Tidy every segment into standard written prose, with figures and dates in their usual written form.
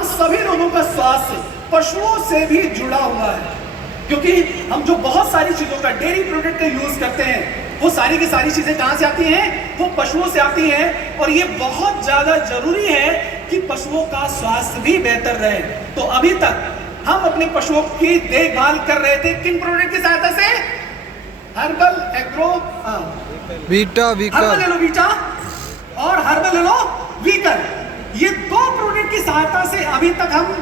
हम सभी लोगों का स्वास्थ्य पशुओं से भी जुड़ा हुआ है, क्योंकि हम जो बहुत सारी चीजों का डेयरी प्रोडक्ट का यूज करते हैं वो सारी की सारी चीजें कहां से आती हैं? वो पशुओं से आती हैं। और ये बहुत ज्यादा जरूरी है कि पशुओं का स्वास्थ्य भी बेहतर रहे। तो अभी तक हम अपने पशुओं की देखभाल कर रहे थे किन प्रोडक्ट की सहायता से? Herbal agro herbal aloe vita और हर्बल एलो वीकर, ये दो प्रोडक्ट की सहायता से अभी तक हम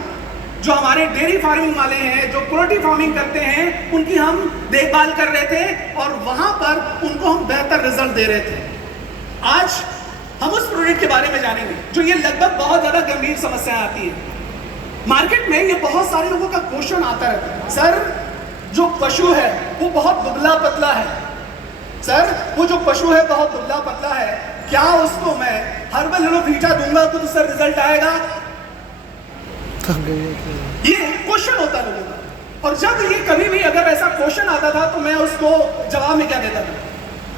जो हमारे डेयरी फार्मिंग वाले हैं, जो पोल्ट्री फार्मिंग करते हैं, उनकी हम देखभाल कर रहे थे और वहां पर उनको हम बेहतर रिजल्ट दे रहे थे। आज हम उस प्रोडक्ट के बारे में जानेंगे जो ये लगभग बहुत ज्यादा गंभीर समस्याएं आती है मार्केट में। ये बहुत सारे लोगों का क्वेश्चन आता रहता है, सर जो पशु है वो बहुत दुबला पतला है, सर वो जो पशु है बहुत दुबला पतला है, क्या उसको मैं हर्बल एलो वीटा दूंगा तो उससे रिजल्ट आएगा? ये क्वेश्चन होता है लोगों का। और जब ये कभी भी अगर ऐसा क्वेश्चन आता था तो मैं उसको जवाब में क्या देता था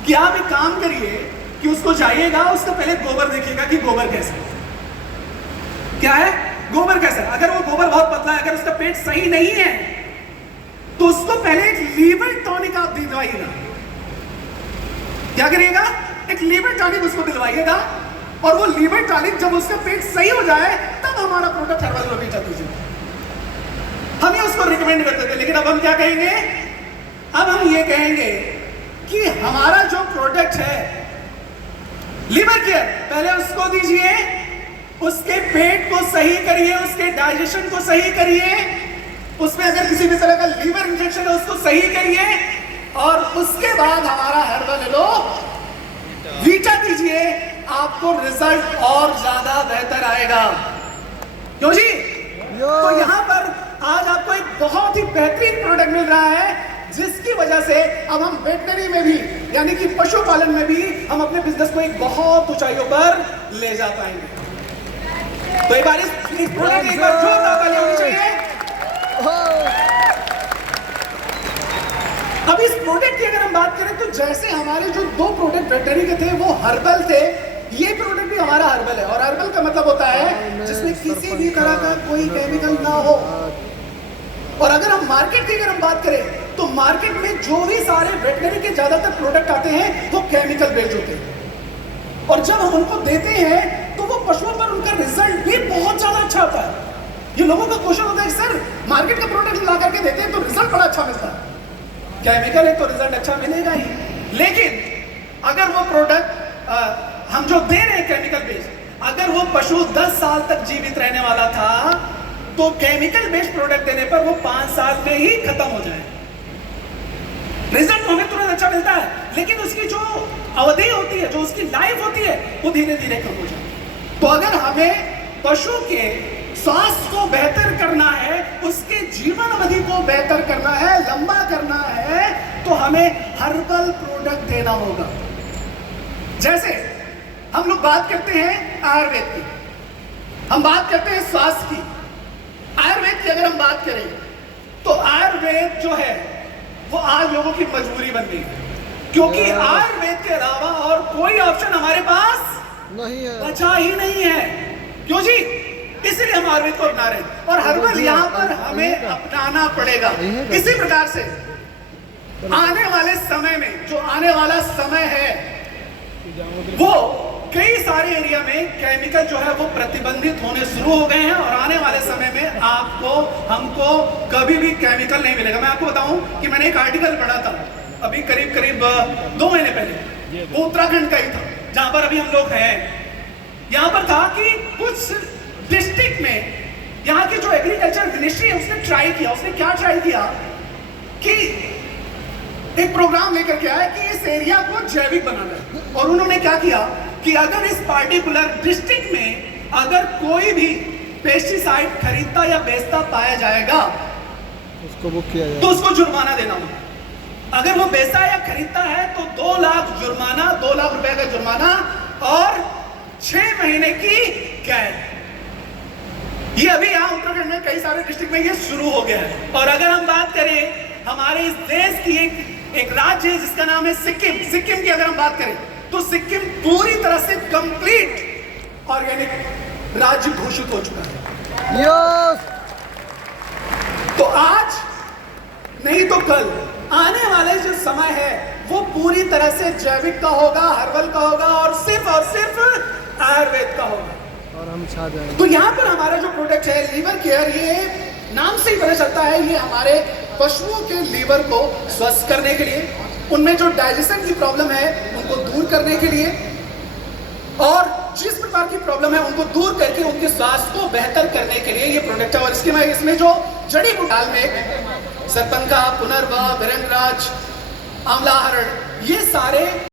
कि आप एक काम करिए कि उसको जाइएगा, उसका पहले गोबर देखिएगा कि गोबर कैसा है, क्या है गोबर कैसा है। अगर वो गोबर बहुत पतला है, अगर उसका पेट सही नहीं है तो उसको पहले एक लीवर टॉनिक आप दिलवाइएगा। क्या करिएगा? एक लीवर टॉनिक उसको दिलवाइएगा और वो लीवर टॉनिक जब उसका पेट सही हो जाए तब हमारा प्रोडक्ट हर्बल एलो वीटा दीजिए। हम ये उसको रिकमेंड करते थे, लेकिन अब हम क्या कहेंगे? अब हम ये कहेंगे कि हमारा जो प्रोडक्ट है लीवर केयर, पहले उसको दीजिए, उसके पेट को सही करिए, उसके डाइजेशन को सही करिए, उसमें अगर किसी भी तरह का लीवर इंफेक्शन है उसको सही करिए और उसके बाद हमारा हर्बल एलो वीटा दीजिए, आपको रिजल्ट और ज्यादा बेहतर आएगा। क्यों जी? तो यहां पर आज आपको एक बहुत ही बेहतरीन प्रोडक्ट मिल रहा है जिसकी वजह से अब हम वेटनरी में भी यानी कि पशुपालन में भी हम अपने बिजनेस को एक बहुत ऊंचाइयों पर ले जा पाएंगे। तो एक बार इस प्रोडक्ट की एक बार जोरदार ताली होनी चाहिए। अब इस प्रोडक्ट की अगर हम बात करें तो जैसे हमारे जो दो प्रोडक्ट वेटनरी के थे वो हर्बल थे, ये प्रोडक्ट भी हमारा हर्बल है। और हर्बल का मतलब होता है जिसमें किसी भी तरह का कोई केमिकल ना हो। और अगर हम मार्केट की अगर हम बात करें तो मार्केट में जो भी सारे वेटनरी के ज्यादातर प्रोडक्ट आते हैं वो केमिकल बेस्ड होते हैं और जब हम उनको देते हैं तो वो पशुओं पर उनका रिजल्ट भी बहुत ज्यादा अच्छा होता है। ये लोगों का क्वेश्चन होता है सर मार्केट का प्रोडक्ट ला करके देते हैं तो रिजल्ट बड़ा अच्छा मिलता है, केमिकल है तो रिजल्ट अच्छा मिलेगा ही, लेकिन अगर वो प्रोडक्ट हम जो दे रहे हैं केमिकल बेस्ड, अगर वो पशु 10 साल तक जीवित रहने वाला था तो केमिकल बेस्ड प्रोडक्ट देने पर वो 5 साल में ही खत्म हो जाए। रिजल्ट हमें तुरंत अच्छा मिलता है, लेकिन उसकी जो अवधि होती है, जो उसकी लाइफ होती है, वो धीरे धीरे कम हो जाती है। तो अगर हमें पशु के स्वास्थ्य को बेहतर करना है, उसके जीवन अवधि को बेहतर करना है, लंबा करना है, तो हमें हर्बल प्रोडक्ट देना होगा। जैसे हम लोग बात करते हैं आयुर्वेद की, हम बात करते हैं स्वास्थ्य की। आयुर्वेद की अगर हम बात करें तो आयुर्वेद जो है वो आज लोगों की मजबूरी बन गई है, क्योंकि आयुर्वेद के अलावा और कोई ऑप्शन हमारे पास नहीं है, बचा ही नहीं है। क्यों जी? इसलिए हम आयुर्वेद को अपना रहे हैं और हर्बल यहाँ पर हमें अपनाना पड़ेगा। इसी प्रकार से आने वाले समय में जो आने वाला समय है वो कई सारे एरिया में केमिकल जो है वो प्रतिबंधित होने शुरू हो गए हैं और आने वाले समय में आपको हमको कभी भी केमिकल नहीं मिलेगा। मैं आपको बताऊं कि मैंने एक आर्टिकल पढ़ा था अभी करीब 2 महीने पहले, वो उत्तराखंड का ही था जहां पर अभी हम लोग हैं। यहां पर था कि कुछ डिस्ट्रिक्ट में यहाँ की जो एग्रीकल्चर मिनिस्ट्री है उसने ट्राई किया, उसने क्या ट्राई किया कि एक प्रोग्राम लेकर के आया कि इस एरिया को जैविक बनाना है। और उन्होंने क्या किया कि अगर इस पार्टिकुलर डिस्ट्रिक्ट में अगर कोई भी पेस्टिसाइड खरीदता या बेचता पाया जाएगा उसको बुक किया जाए तो उसको जुर्माना देना होगा। अगर वो बेचता या खरीदता है तो 2 लाख जुर्माना, 2 लाख रुपए का जुर्माना और 6 महीने की कैद। ये अभी यहाँ उत्तराखंड में कई सारे डिस्ट्रिक्ट में ये शुरू हो गया है। और अगर हम बात करें हमारे इस देश की एक राज्य है जिसका नाम है सिक्किम, सिक्किम की अगर हम बात करें तो सिक्किम पूरी तरह से कंप्लीट ऑर्गेनिक राज्य घोषित हो चुका है। यस तो आज नहीं तो कल आने वाले जो समय है वो पूरी तरह से जैविक का होगा, हर्बल का होगा और सिर्फ आयुर्वेद का होगा। और हम छा जाएंगे। तो यहाँ पर हमारा जो प्रोडक्ट है लीवर केयर, ये नाम से ही पता चलता है ये हमारे पशुओं के लीवर को स्वस्थ करने के लिए, उनमें जो डाइजेशन की प्रॉब्लम है उनको दूर करने के लिए, और जिस प्रकार की प्रॉब्लम है उनको दूर करके उनके स्वास्थ्य को बेहतर करने के लिए ये प्रोडक्ट है। और इसमें जो जड़ी बूटाल में सरपंका, पुनर्वा, भृंगराज, आंवला हरण, ये सारे